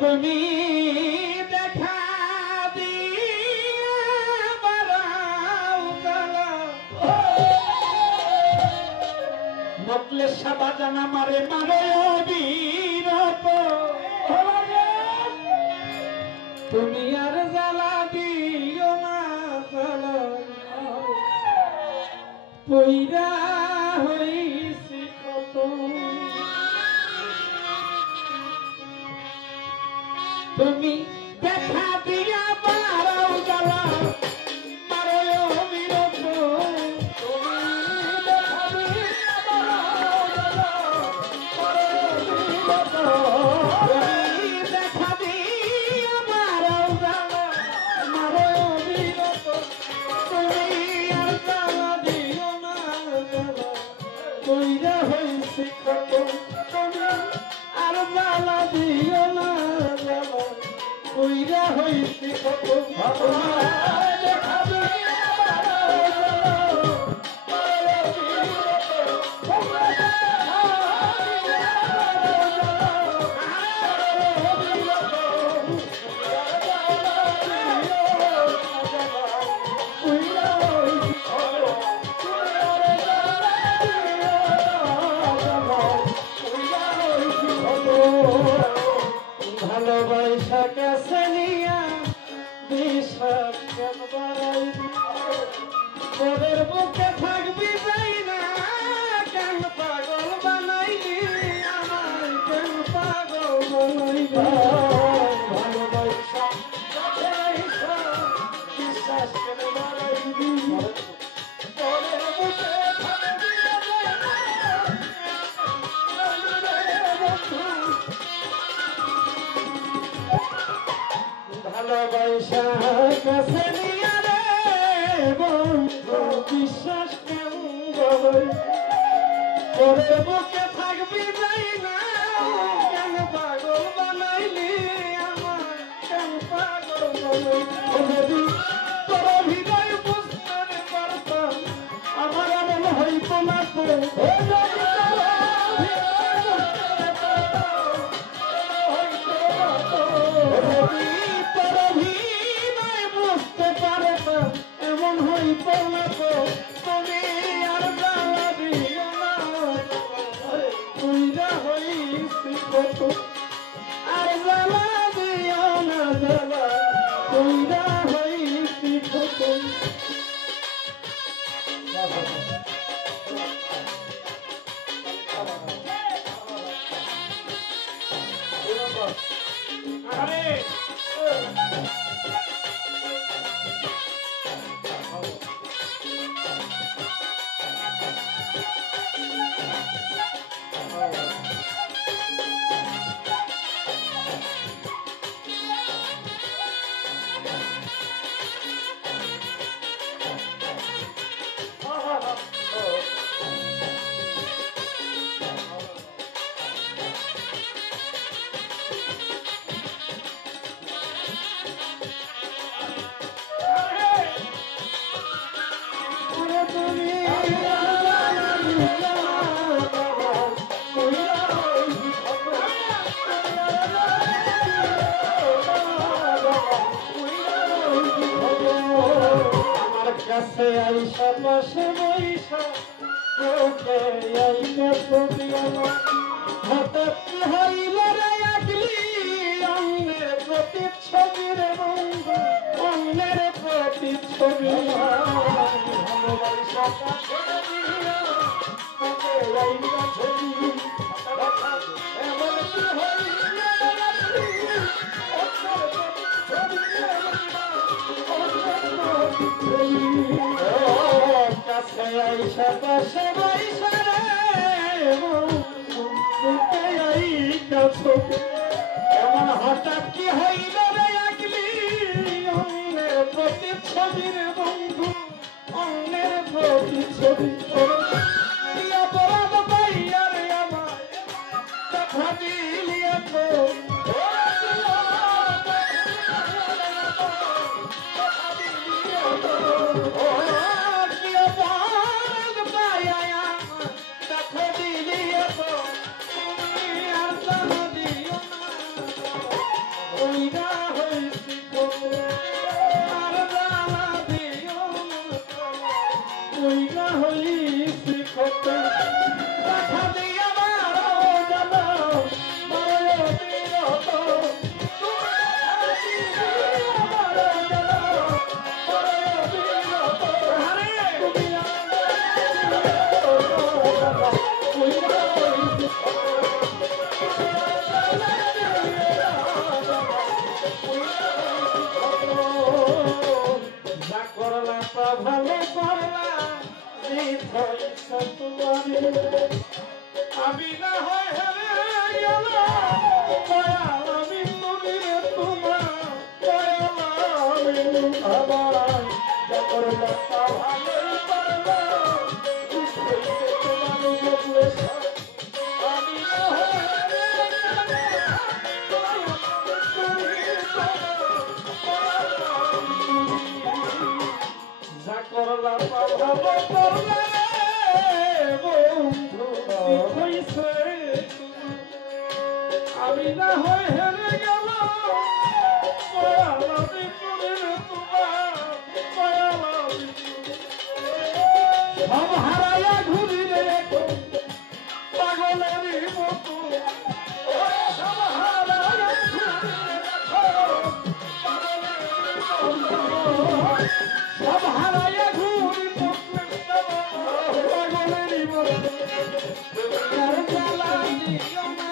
তুমি দেখা দিয়ে বারাও গালা মতলে সাবা জানা মারে মারে অবিরত তুমি আর জ্বালা দিও না জ্বালা পইরা হইছি কত তুমি দেখা দিয়া বারাও জ্বালা মারে অবিরত তুমি দেখা দিয়া বারাও জ্বালা মারে অবিরত তুমি দেখা দিয়া বারাও জ্বালা মারে অবিরত তুমি আর জ্বালা দিও না জ্বালা কইরা হইছে কত তুমি আর জ্বালা দিও না জ্বালা কইরা হইছে কত দেখা দিয়া বারাও জ্বালা মারে অবিরত তোমরা দেখা দিয়া বারাও জ্বালা মারে অবিরত আর জ্বালা দিও না জ্বালা কইরা হইছে কত তুমি আর জ্বালা দিও না জ্বালা কইরা হইছে কত ভালোবাসা কাছে নিয়া বিষাদ কেন বাড়াইবি তোদের বুকে থাকবি যাই না কেন পাগল বানাইলি আমায় কেন পাগল বানাইলি ভালোবাসা কাছে আইসা বিশ্বাস কেন বাড়াইবি তোদের বুকে থাকবি যাই না ভালোবাসা কাছে নিয়া রে বন্ধু বিশ্বাস কেন বল তোরে বুকে থাকবি যাই না কেন পাগল বানাইলি আমার কেন পাগল বানাইলি তোর হৃদয় বুঝতে পারতাম আমার এমন হইতো না তো এমন হইতো না তো তুমি আর জ্বালা দিও না কইরা হইছি কত আর জ্বালা দিও না জ্বালা কইরা হইছি কত আরে কাছে আইসা পাশে বইসা তোকে আইকে ছবি আমার হঠাৎ হইল রে আগলি অন্যের প্রতিচ্ছবি রে বন্ধু অন্যের প্রতিচ্ছবি ভালোবাসা কাছে দিয়া তোকে আইকা ছবি হঠাৎ এমন কি হইল রে আগলি অন্যের প্রতিচ্ছবি কাছে আইসা পাশে বইসা রে তোকে আইকা ছবি এমন হঠাৎ কি হইল রে আগলি অন্যের প্রতিচ্ছবি রে বন্ধু অন্যের প্রতিচ্ছবি অপরাধ পাইয়া রে আমার দেখা দিলি এত হইছি ক্ষতে দেখা দিয়ে আমারও যেন বড় বিরত ভালো করলা আমি না হয় হেরে গেল দয়াল আমি তুমি তোমার দয়াল আমি ভাবাই যা করলা তা ভালোই করলা আমি না হয় হেরে যা করলা তা ভালো করলা বন্ধু হইছে আমি না হয় হেরে গেল দয়ালামি করে তোমার দয়ালামি সব হারাইয়া ঘুরি রে পাগলেরই মতো সব হারাইয়া ঘুরি সব হারাইয়া ঘুরি পাগলেরই মতো জ্বালা দিও না